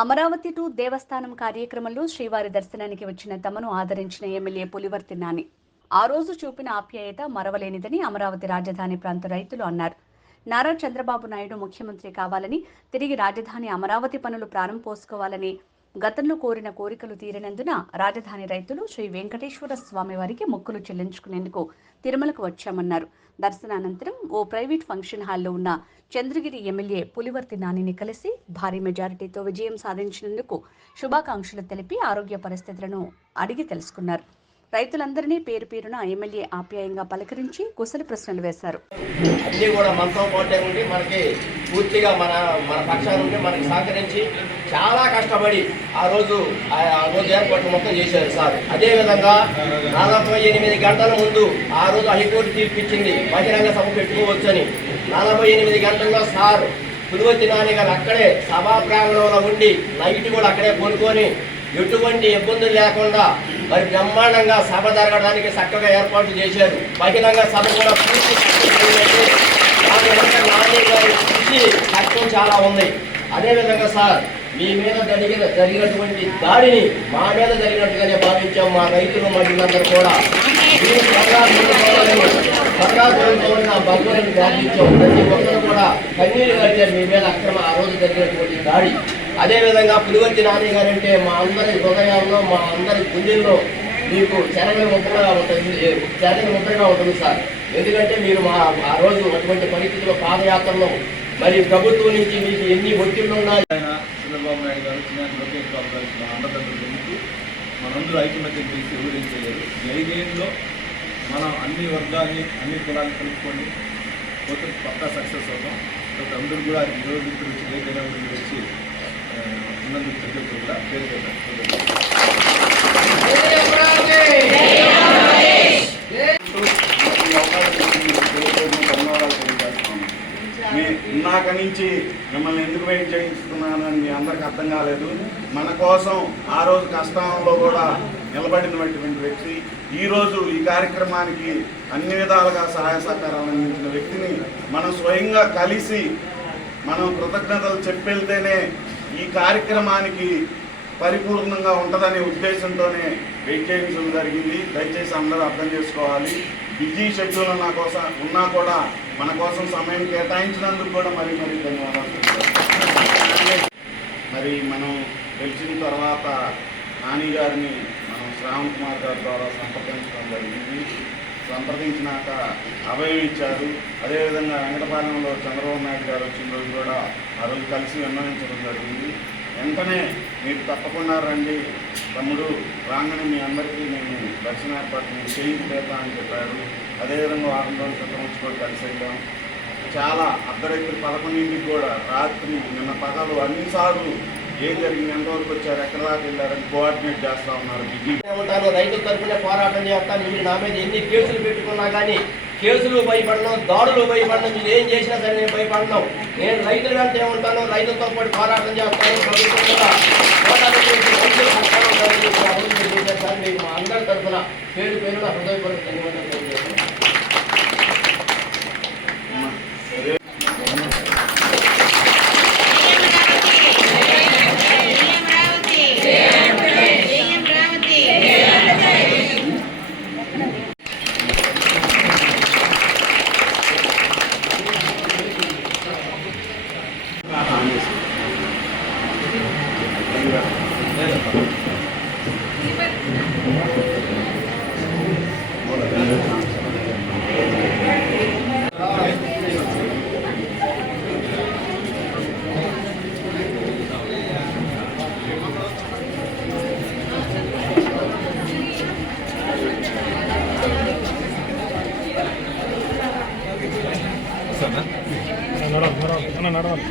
Amaravati to దేవస్థానం కార్యక్రమంలో శ్రీవారి దర్శనానికి వచ్చిన తమను ఆదరించిన ఎమ్మెల్యే పులివర్తి నాని ఆ రోజు చూపిన ఆప్యాయత మరవలేనిదని అమరావతి రాజధాని ప్రాంత రైతులు అన్నారు. నారా చంద్రబాబు నాయుడు ముఖ్యమంత్రి కావాలని, తిరిగి రాజధాని అమరావతి పనులు ప్రారంభోసుకోవాలని గతంలో కోరిన కోరికలు తీరినందున రాజధాని రైతులు శ్రీ వెంకటేశ్వర స్వామి వారికి మొక్కులు చెల్లించుకునేందుకు తిరుమలకు వచ్చామన్నారు. దర్శనానంతరం ఓ ప్రైవేట్ ఫంక్షన్ హాల్లో ఉన్న చంద్రగిరి ఎమ్మెల్యే పులివర్తి నానిని కలిసి భారీ మెజారిటీతో విజయం సాధించినందుకు శుభాకాంక్షలు తెలిపి ఆరోగ్య పరిస్థితులను అడిగి తెలుసుకున్నారు. రైతులందరినీ పేరు పేరున ఎమ్మెల్యే ఆప్యాయంగా పలకరించి కుశల ప్రశ్నలు వేశారు. అన్నీ కూడా మనతో పాటే ఉండి మనకి పూర్తిగా మన పక్షాన ఉండి మనకి సహకరించి చాలా కష్టపడి ఆ రోజు ఏర్పాట్లు మొత్తం చేశారు సార్. అదేవిధంగా 48 గంటల ముందు ఆ రోజు హైకోర్టు తీర్పు ఇచ్చింది బహిరంగ సభ పెట్టుకోవచ్చని. 48 గంటల్లో సార్ పులివర్తి నాని గారు అక్కడే సభా ప్రాంగణంలో ఉండి నైట్ కూడా అక్కడే కొనుక్కొని ఎటువంటి ఇబ్బందులు లేకుండా మరి బ్రహ్మాండంగా సభ జరగడానికి చక్కగా ఏర్పాట్లు చేశారు. బహిరంగ సభ కూడా పూర్తి కష్టం చాలా ఉంది. అదేవిధంగా సార్ మీ మీద జరిగినటువంటి దాడిని మా మీద జరిగినట్టుగానే భావించాం. మా రైతులు మహిళలందరూ కూడా భగవాన్ని ప్రార్థించాం. ప్రతి ఒక్కరు కూడా కన్నీరు కట్టారు మీ మీద ఆ రోజు జరిగినటువంటి దాడి. అదేవిధంగా పులివర్తి నాని గారు అంటే మా అందరి హృదయాల్లో, మా అందరి గుండెల్లో మీకు చెరగని ముద్రగా ఉంటుంది సార్. ఎందుకంటే మీరు ఆ రోజు అటువంటి పరిస్థితుల్లో పాదయాత్రలో మరి ప్రభుత్వం నుంచి మీకు ఎన్ని ఒత్తిళ్లు ఉన్నాయి. చంద్రబాబు నాయుడు గారు, లోకేష్ బాబు గారు మన అండదండలు మనందరూ ఐక్యమత్యం చేసి వివరించలేదు. 5 ఏళ్ళలో మనం అన్ని వర్గాన్ని, అన్ని కులాన్ని కలుపుకొని పోతే పక్కా సక్సెస్ అవుతాం. అందరూ కూడా నిరోధితులు వచ్చి ఏదైనా వచ్చి ఉన్నందుకు ప్రజలకు కూడా పేరు పెట్టారు. ఇందాక నుంచి మిమ్మల్ని ఎందుకు వెయిట్ చేయిస్తున్నానని మీ అందరికి అర్థం కాలేదు. మన కోసం ఆ రోజు కష్టంలో కూడా నిలబడినటువంటి వ్యక్తి, ఈరోజు ఈ కార్యక్రమానికి అన్ని విధాలుగా సహాయ సహకారాలు అందించిన వ్యక్తిని మనం స్వయంగా కలిసి మనం కృతజ్ఞతలు చెప్పెళ్తేనే ఈ కార్యక్రమానికి పరిపూర్ణంగా ఉంటుందనే ఉద్దేశంతోనే వెయిట్ చేయించడం జరిగింది. దయచేసి అందరూ అర్థం చేసుకోవాలి. బిజీ షెడ్యూల్ ఉన్నా కూడా మన కోసం సమయం కేటాయించినందుకు కూడా మరీ ధన్యవాదాలు. మరి మనం గెలిచిన తర్వాత నాని గారిని మనం శ్రావణ్ కుమార్ గారి ద్వారా సంప్రదించడం జరిగింది. సంప్రదించినాక అభయం ఇచ్చారు. అదేవిధంగా వెంకటపాలెంలో చంద్రబాబు నాయుడు గారు వచ్చిన రోజు కూడా ఆ రోజు కలిసి విన్నవించడం జరిగింది. వెంటనే మీరు తప్పకుండా రండి తమ్ముడు, రాగానే మీ అందరికీ నేను దర్శన ఏర్పాటు నేను చేయించలేదా అని చెప్పారు. అదేవిధంగా వారం రోజుల క్రితం వచ్చి కూడా కలిసి వెళ్ళాం. చాలా అర్ధరాత్రి 11ంటికి కూడా రాత్రి నిన్న పగలు అన్నిసార్లు ఏం జరిగింది, ఎంతవరకు వచ్చారు, ఎక్కడ దాకా వెళ్ళారని కోఆర్డినేట్ చేస్తూ ఉన్నారు. బిజీ ఉంటాను, రైతుల తరఫున పోరాటం చేస్తాను. మీరు నా మీద ఎన్ని కేసులు పెట్టుకున్నా కానీ కేసులు భయపడడం, దాడులు భయపడడం, మీరు ఏం చేసినా సరే నేను భయపడడం. నేను రైతుల వెంట ఉంటాను, రైతులతో పాటు పోరాటం చేస్తాను. ప్రభుత్వం కూడా పోరాటం చేసి రైతులు అభివృద్ధి చేశారు. మీకు మా అందరి తరఫున పేరు పేరున హృదయపూర్వక ధన్యవాదాలు తెలియజేస్తాను. నడవాలి